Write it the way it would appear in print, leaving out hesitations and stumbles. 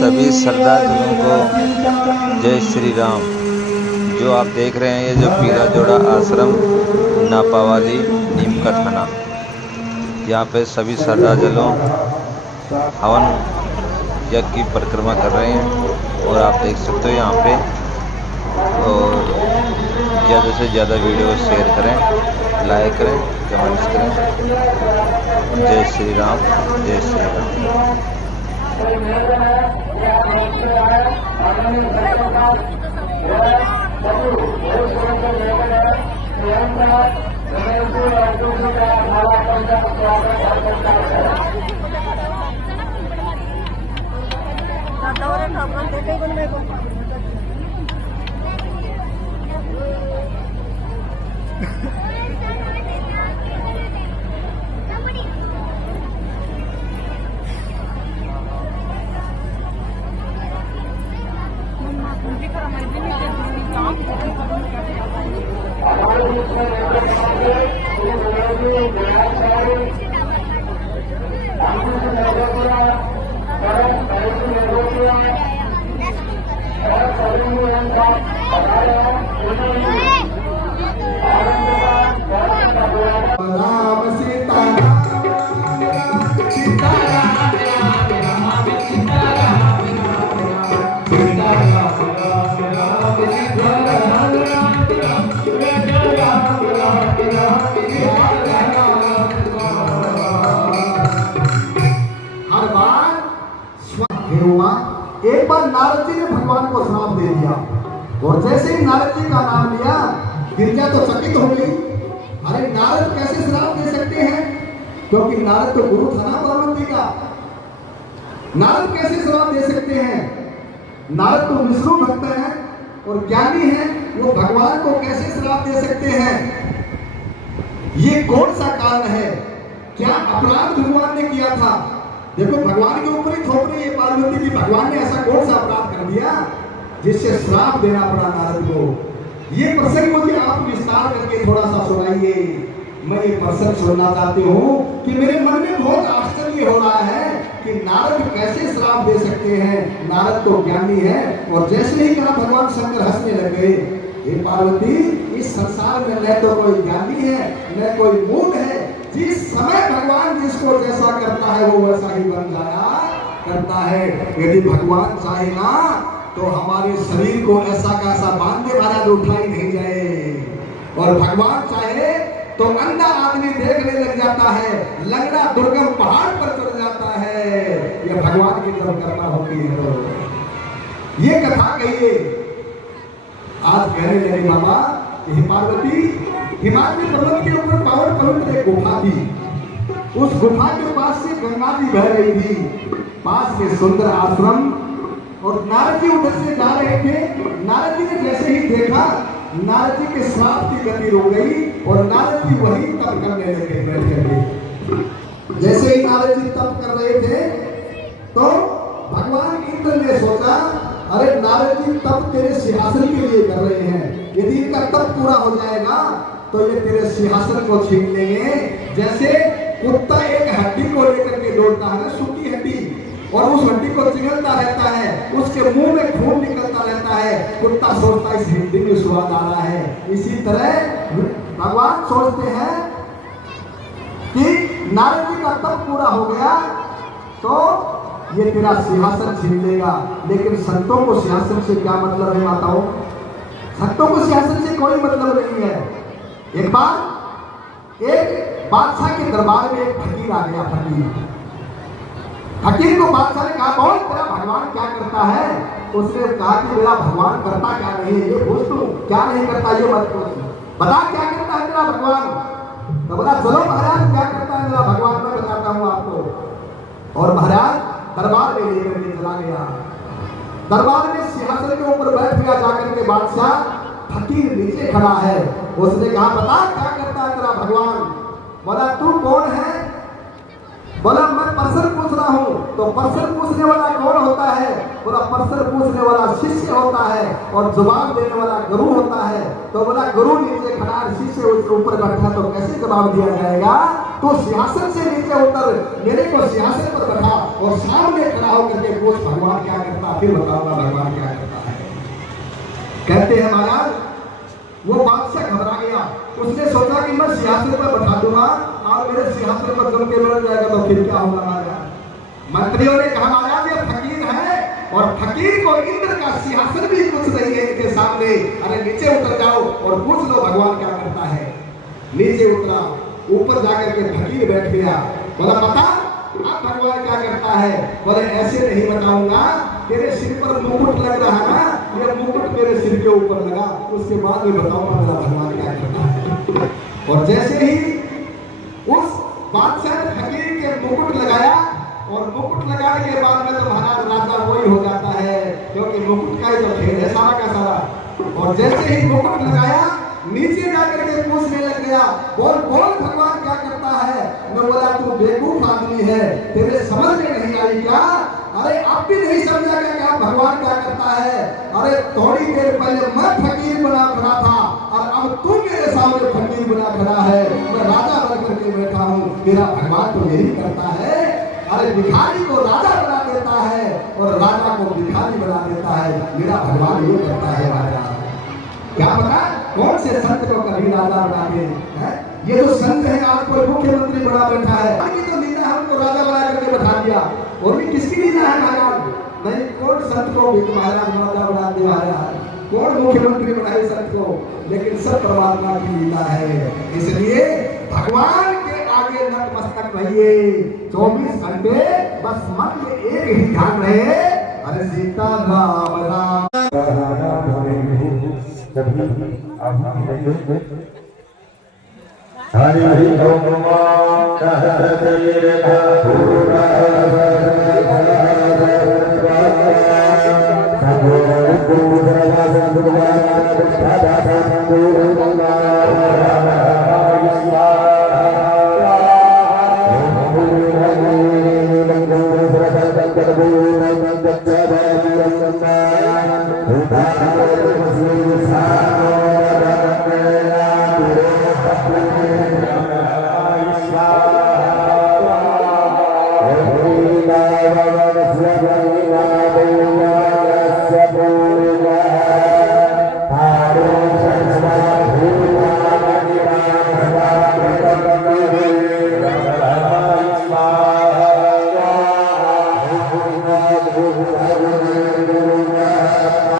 सभी श्रद्धालुओं को जय श्री राम। जो आप देख रहे हैं ये जो पीला जोड़ा आश्रम नापावाली नीम का थाना, यहाँ पे सभी श्रद्धालुओं हवन यज्ञ की परिक्रमा कर रहे हैं और आप देख सकते हो यहाँ पे। और ज़्यादा से ज़्यादा वीडियो शेयर करें, लाइक करें, कमेंट्स करें। जय श्री राम, जय श्री राम। एक बार नारद जी ने भगवान को श्राप दे दिया और जैसे ही नारद जी का नाम लिया गिरजा तो चकित हो गई। अरे नारद कैसे श्राप दे सकते हैं, क्योंकि नारद तो गुरु था ना पार्वती का। नारद कैसे श्राप दे सकते हैं? नारद तो विष्णु भक्त हैं और ज्ञानी हैं, वो भगवान को कैसे श्राप दे सकते हैं? ये कौन सा कारण है? क्या अपराध भगवान ने किया था? देखो भगवान के ऊपर ही थोप रही है पार्वती की। भगवान ने ऐसा कौन सा अपराध कर दिया जिससे श्राप देना पड़ा नारद को? ये प्रसंग मुझे आप विस्तार करके थोड़ा सा सुनाइए। मैं ये प्रसंग सुनना चाहती हूँ कि मेरे मन में बहुत आश्चर्य हो रहा है कि नारद कैसे श्राप दे सकते हैं। नारद तो ज्ञानी है। और जैसे ही कहा भगवान शंकर हंसने लगे। हे पार्वती, इस संसार में न तो कोई ज्ञानी है न कोई मूढ़ है। जिस समय भगवान जिसको जैसा करता है वो वैसा ही बन जाया करता है। यदि भगवान चाहे ना तो हमारे शरीर को ऐसा कैसा बांधे महाराज उठाई नहीं जाए। और भगवान चाहे तो अंधा आदमी देखने लग जाता है, लंगड़ा दुर्गम पहाड़ पर चढ़ जाता है। यह भगवान की तरफ करना होती है। तो ये कथा कहिए। आज कहने लगे बाबा कि पार्वती, हिमालय पर्वत के ऊपर पावन पर्वत में एक गुफा थी। उस गुफा के पास से गंगा जी बह रही थी। पास में सुंदर आश्रम और नारद जी उधर से जा रहे थे। नारद जी ने जैसे ही देखा, नारद जी के श्राप की गति रुक गई और नारद जी वही तप करने लगे बैठ करके। जैसे ही नारद जी तप कर रहे थे तो भगवान इंद्र ने सोचा, अरे नारद जी तप तेरे सिंहासन के लिए कर रहे हैं। यदि इनका तप पूरा हो जाएगा तो ये तेरे सिंहासन को छीन लेंगे। जैसे कुत्ता एक हड्डी को लेकर के दौड़ता है, सूखी हड्डी, और उस हड्डी को चिगलता रहता है, उसके मुंह में खून निकलता रहता है। कुत्ता सोचता है इस हड्डी में स्वाद आ रहा है। इसी तरह भगवान सोचते हैं कि नारद जी का तप पूरा हो गया तो ये तेरा सिंहासन छीन लेगा। लेकिन संतों को सिंहासन से क्या मतलब है माताओं? संतों को सिंहासन से कोई मतलब नहीं है। एक बार एक बादशाह के दरबार में एक फकीर आ गया। फकीर को बादशाह ने कहा, बोल तेरा भगवान क्या करता है? उसने कहा कि मेरा भगवान करता क्या नहीं है, ये पूछ तू, क्या नहीं करता ये मत पूछ, बता क्या करता है तेरा भगवान। तो बोला चलो महाराज क्या करता है मेरा भगवान, मैं बताता हूँ आपको। और महाराज दरबार में लेकर के चला गया। दरबार में सिंहासन के ऊपर बैठ गया जाकर के बादशाह। फकीर नीचे खड़ा है। उसने कहा, बता क्या करता है तेरा भगवान? बोला तू कौन है? बोला मैं प्रश्न पूछ रहा हूँ। तो प्रश्न पूछने वाला कौन होता है? बोला प्रश्न पूछने वाला शिष्य होता है और जवाब देने वाला गुरु होता है। तो बोला गुरु नीचे खड़ा, शिष्य उसके ऊपर बैठा, तो कैसे जवाब दिया जाएगा? तो सिंहासन से नीचे उतर, मेरे को सिंहासन पर बैठा और सामने खड़ा होकर के पूछ भगवान क्या करता, फिर बताऊंगा भगवान क्या करता है। कहते हैं महाराज, वो बादशाह घबरा गया। उसने सोचा कि मैं सिंहासन पर बैठा दूंगा और मेरे सिंहासन पर जम के बैठ जाएगा तो फिर क्या होगा महाराज। मंत्रियों ने कहा महाराज ये फकीर है और फकीर को इंद्र का सिंहासन भी कुछ नहीं है इनके सामने। अरे नीचे उतर जाओ और पूछ लो भगवान क्या करता है। नीचे उतरा, ऊपर जाकर के फकीर बैठ गया। बोला पता अब भगवान क्या करता है। बोले ऐसे नहीं बताऊंगा, तेरे सिर पर मुकुट लग रहा है ना, ये मुकुट मेरे सिर के ऊपर लगा, उसके बाद में बताऊंगा मेरा भगवान क्या करता है। और जैसे ही उस बादशाह ने फकीर के मुकुट लगाया और मुकुट लगाने के बाद में तो महाराज राजा वही हो जाता है, क्योंकि मुकुट का ही तो खेल है सारा का सारा। और जैसे ही मुकुट लगाया नीचे जाकर के पूछने लग गया, बोल बोल भगवान क्या करता है। मैं बोला तू बेवकूफ आदमी है, तेरे समझ में नहीं आई क्या। अरे अब भी नहीं समझा क्या भगवान क्या करता है। अरे थोड़ी देर पहले मैं फकीर बना खड़ा था और अब तू मेरे सामने फकीर बना खड़ा है। मैं राजा बन करके बैठा हूँ, मेरा भगवान तो यही करता है। अरे भिखारी को राजा बना देता है और राजा को भिखारी बना देता है, मेरा भगवान ये करता है राजा। क्या पता कौन से संत को कभी राजा बना दे। ये तो संत है, आज कोई मुख्यमंत्री बना बैठा है, आगे तो लीला हमको राजा बना करके बैठा दिया। और भी किसकी लीला है महाराज। नहीं, कौन संत को भी महाराज राजा बना दे महाराज, कौन मुख्यमंत्री बनाए संत को, लेकिन सब परमात्मा की लीला है। इसलिए भगवान के आगे नतमस्तक रहिए 24 घंटे, बस मन में एक ही ध्यान रहे, अरे सीता राम राम। हरि ओम।